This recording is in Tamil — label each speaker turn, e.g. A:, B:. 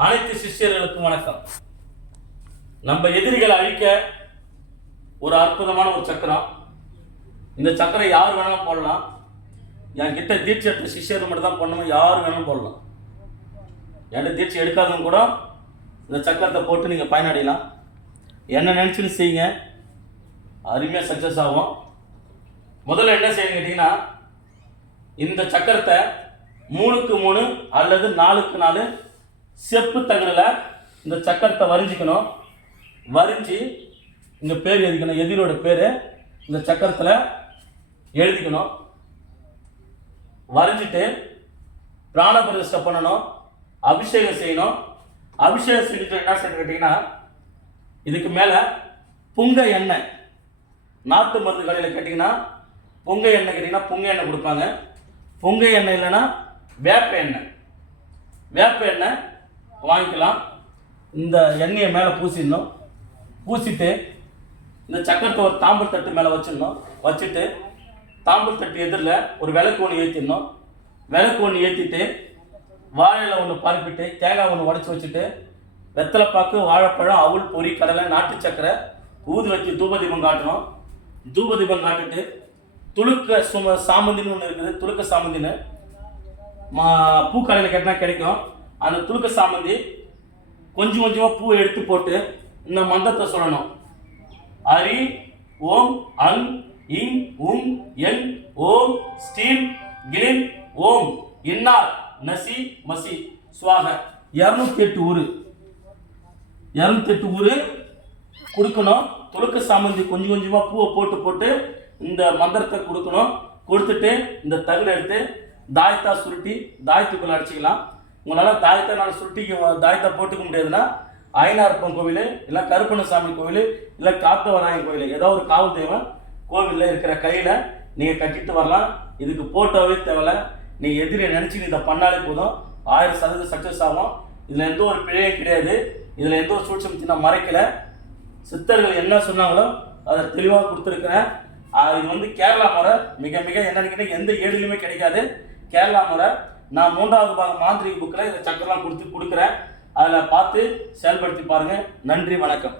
A: அனைத்து சிஷ்யர்களுக்கும் வணக்கம். நம்ம எதிரிகளை அழிக்க ஒரு அற்புதமான ஒரு சக்கரம். இந்த சக்கரம் யார் வேணாலும் போடலாம். என் கிட்ட தீட்சை எடுத்த சிஷ்யர்கள் மட்டும் தான் போடணும்? யார் வேணாலும் போடலாம். என்கிட்ட தீட்சை எடுக்காதவங்க கூட இந்த சக்கரத்தை போட்டு நீங்கள் பயனடையலாம். என்ன நினச்சின்னு செய்யுங்க. அருமையாக சக்ஸஸ் ஆகும். முதல்ல என்ன செய்யணும் கேட்டிங்கன்னா இந்த சக்கரத்தை மூணுக்கு மூணு அல்லது நாலுக்கு நாலு செப்பு தகடில் இந்த சக்கரத்தை வரைஞ்சிக்கணும். வரைஞ்சி இங்கே பேர் எழுதிக்கணும் எதிரோட பேர். இந்த சக்கரத்தில் எழுதிக்கணும். வரைஞ்சிட்டு பிராண பிரதிஷ்டை பண்ணணும் அபிஷேகம் செய்யணும். அபிஷேகம் செஞ்சுட்டு என்ன செய்யணும் கேட்டிங்கன்னா இதுக்கு மேலே புங்க எண்ணெய். நாட்டு மருந்து கடையில் கேட்டிங்கன்னா புங்க எண்ணெய் கேட்டிங்கன்னா புங்க எண்ணெய் கொடுப்பாங்க. புங்க எண்ணெய் இல்லைன்னா வேப்ப எண்ணெய். வேப்ப எண்ணெய் வாங்கிக்கலாம். இந்த எண்ணெயை மேலே பூசிடணும். பூசிட்டு இந்த சக்கரத்தை ஒரு தாம்பூல் தட்டு மேலே வச்சிடணும். வச்சுட்டு தாம்பூல் தட்டு எதிரில் ஒரு விளக்கு ஒன்று ஏற்றிடணும் விளக்கு ஒன்று ஏற்றிட்டு வாழையில ஒன்று பரப்பிட்டு தேங்காய் ஒன்று உடச்சி வச்சுட்டு வெத்தலைப்பாக்கு வாழைப்பழம் அவுள் பொரி கடலை நாட்டு சக்கரை ஊது வச்சு தூபதீபம் காட்டணும். தூபதீபம் காட்டிட்டு துளுக்க சும சாமந்தின்னு ஒன்று இருக்குது. துளுக்க சாமந்தின்னு மா பூக்கடையில் கேட்டால் கிடைக்கும். அந்த துளுக்க சாமந்தி கொஞ்சம் கொஞ்சமாக பூ எடுத்து போட்டு இந்த மந்திரத்தை சொல்லணும். ஹரி ஓம் அங் இங் உம் என் ஓம் ஸ்டீம் கிளிம் ஓம் இன்னார் நசி மசி சுவாக. இரநூத்தி எட்டு ஊர். இரநூத்தி எட்டு ஊர் கொடுக்கணும். துளுக்க சாமந்தி கொஞ்சம் கொஞ்சமாக பூவை போட்டு போட்டு இந்த மந்திரத்தை கொடுக்கணும். கொடுத்துட்டு இந்த தகுல எடுத்து தாயத்தா சுருட்டி தாயத்துக்குள்ள அடிச்சுக்கலாம். உங்களால் தாயத்தை நான் சுட்டிக்கு தாயத்தை போட்டுக்க முடியாதுன்னா அயனார்ப்பன் கோவில் இல்லை கருப்பணசாமி கோவில் இல்லை காத்தவராயன் கோவில் ஏதோ ஒரு காவல் தெய்வம் கோவிலில் இருக்கிற கையில் நீங்கள் கட்டிட்டு வரலாம். இதுக்கு போட்டோவே தேவையில்ல. நீ எதிரி நினச்சி இதை பண்ணாலே போதும். ஆயிரம் சதவீதம் சக்ஸஸ் ஆகும். இதில் எந்த ஒரு பிழையும் கிடையாது. இதில் எந்த ஒரு சூழ்ச்சி நான் மறைக்கலை. சித்தர்கள் என்ன சொன்னாங்களோ அதை தெளிவாக கொடுத்துருக்குறேன். இது வந்து கேரளா முறை. மிக மிக என்னன்னு கேட்டால் எந்த ஏழுலையுமே கிடைக்காது. கேரளா முறை நான் மூன்றாவது பாகம் மாந்திரிக புக்கில் இந்த சக்கரெலாம் கொடுத்து கொடுக்குறேன். அதில் பார்த்து செயல்படுத்தி பாருங்கள் நன்றி வணக்கம்.